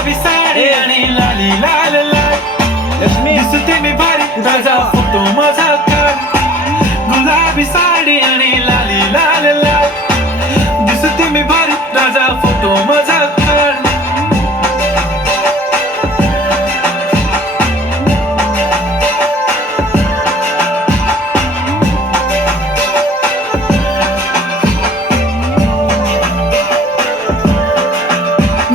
गुलाबी साडी आणि लाली लाल लाल दिसते मी भारी ताजा फोटो माझा काढ गुलाबी साडी आणि लाली लाल लाल दिसते मी भारी ताजा फोटो माझा काढ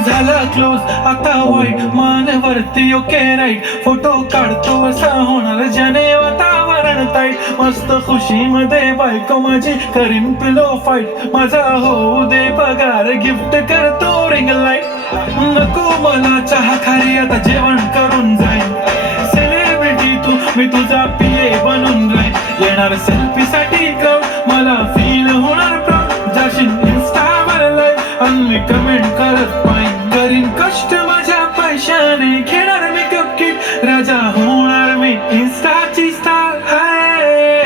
झाला क्लोज आता वाईट मानवरती ओके राईट फोटो काढतो असा होणार ज्याने वातावरण ताईट मस्त खुशीमध्ये बायको माझी करीन पिलो फाईट माझा होऊ दे पगार गिफ्ट करतो रिंग लाईट नको मला चहा खारी आता जेवण करून जाईन सेलिब्रिटी तू मी तुझा पिये बनून राहीन येणार सेल्फी साठी क्राऊड मला फील होणार प्राऊड जाशील इन्स्टावर लाईव्ह आणि मी कमेंट करत पाहिजे करीन कष्ट माझ्या पैशाने घेणार मेकअप किट राजा होणार मी इन्स्टाची स्टार हाय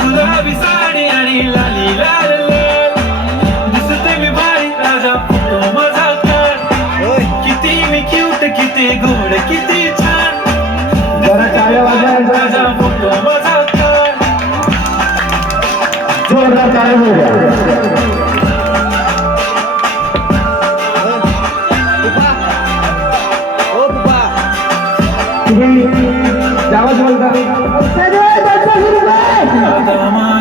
गुलाबी साडी आणि लाली लाल लाल दिसते मी भारी राजा फोटो माझा काढ किती मी क्यूट किती गोड किती छान राजा फोटो माझा काढ जोरदार ताली हो गया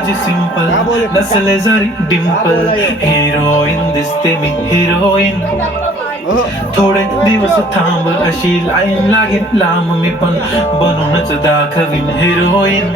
माझी सिंपल नसले जरी डिंपल हिरोईन दिसते मी हिरोईन थोडे दिवस थांब अशी लाईन लागेल लांब मी पण बनूनच दाखवीन हिरोईन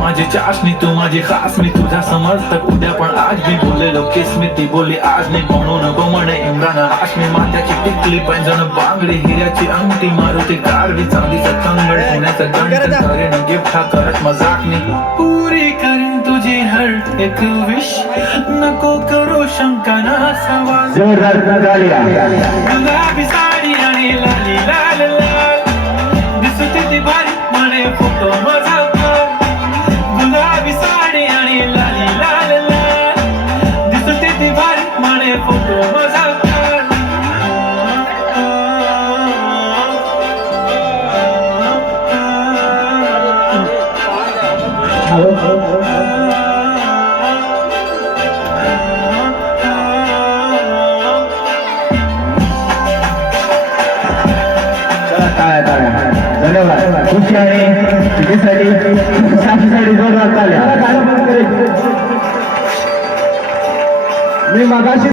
माझी चाशनी तू माझी खास मी तुझा समजत उद्या पण आज मी बोललेलो केस मी ती बोलली आज नाही म्हणून नको म्हणे इम्रान हाशमी माथ्याची टिकली पैंजण बांगडी हिऱ्याची अंगठी मारुती कारवी चांदीचं कंगड पुण्याचं गंठ करेन गिफ्ट हा करत मजाकनी पुरी करेन तुझी हर एक विश नको करू शंका ना सवाल गुलाबी साडी आणि लाली लाल लाल दिसते ती भारी म्हणे फोटो माझा गुलाबी साडी आणि लाली लाल लाल दिसते ती भारी म्हणे फोटो माझा धन्यवाद खुशी आणि तिच्यासाठी साक्षीसाठी जोरदार ताली मी मागाशी